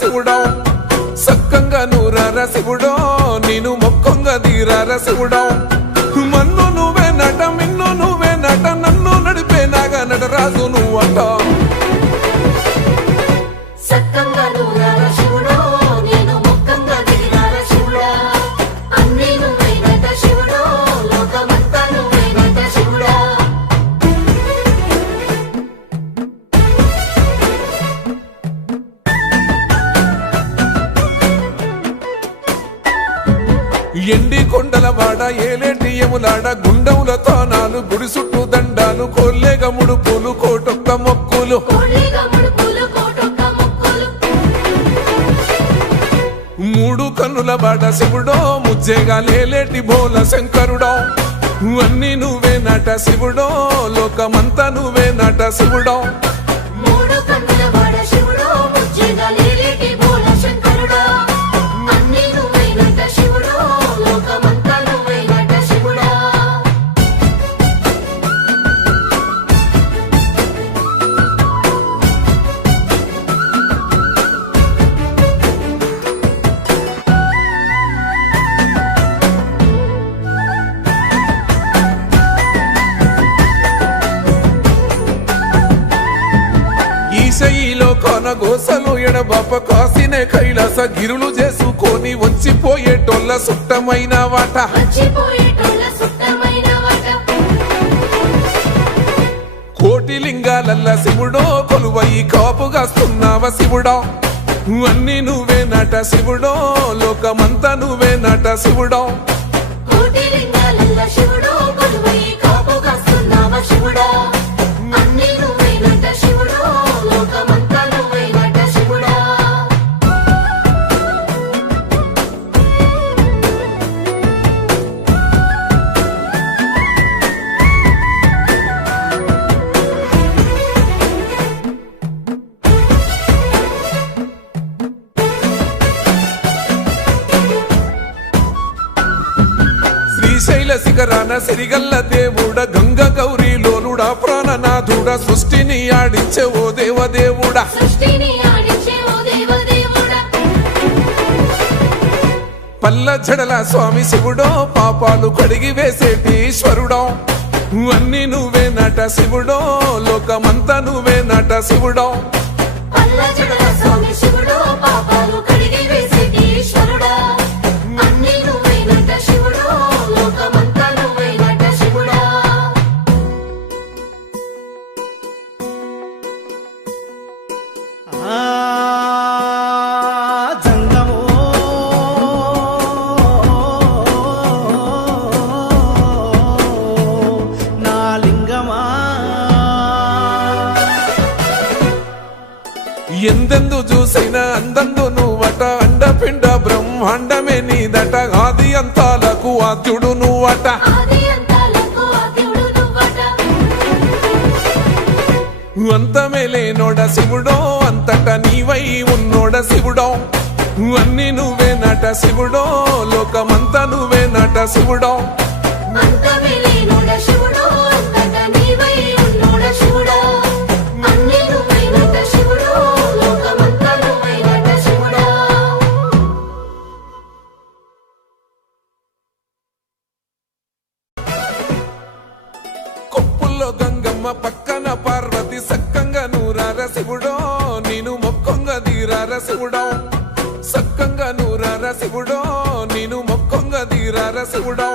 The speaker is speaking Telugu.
శివుడో సక్కంగా నూరార శివుడో నేను మొక్కంగా తీరార శివుడో మన్ను నువ్వే నట మిన్ను నువ్వే నట నన్ను నడిపే నాగా నటరాజు నువ్వంట ఎండి కొండలవాడ ఏలేటి యములాడ గుండములతో నాలు గుడి చుట్టూ దండాలు కొల్లేగ ముడుపులు కోటొక్క మొక్కులు మూడు కన్నుల బాడ శివుడో ముజ్జేగా లేలేటి బోల శంకరుడో అన్ని నువ్వే నట శివుడో లోకమంతా నువ్వే నట శివుడో ఈశయిలో కొనగోసలు ఎడబాప కాసినే కైలాస గిరులు చేసుకొని వచ్చిపోయేటోళ్ళ సుట్టమైన వాట కోటి లింగాలల్ల శివుడో కొలువయి కాపుగాస్తున్నావ శివుడో అన్ని నువ్వే నట శివుడో లోకమంతా నువ్వే నట శివుడో శ్రీశైల శిఖరాన సిరిగల్ల దేవుడ గంగ గౌరీ లోలుడా ప్రాణనాథుడా సృష్టిని ఆడించే ఓ దేవదేవుడా పల్ల జడల స్వామి శివుడో పాపాలు కడిగి వేసేటి ఈశ్వరుడో అన్ని నువ్వే నట శివుడో లోకమంతా నువ్వే నట శివుడో ఎందెందు చూసైనా అందందు నువ్వట అండపిండ బ్రహ్మాండమే నీదట ఆది అంతాలకు ఆద్యుడు నువ్వట అంతమే లేనోడ శివుడో అంతట నీవై ఉన్నోడ శివుడో అన్ని నువ్వే నట శివుడో లోకమంతా నువ్వే నట శివుడో గంగమ్మ పక్కన పార్వతి సక్కంగా నూరార శివుడో నేను మొక్కంగా తీరార శివుడో సక్కంగా నూరార శివుడో నేను మొక్కంగా తీరార శివుడో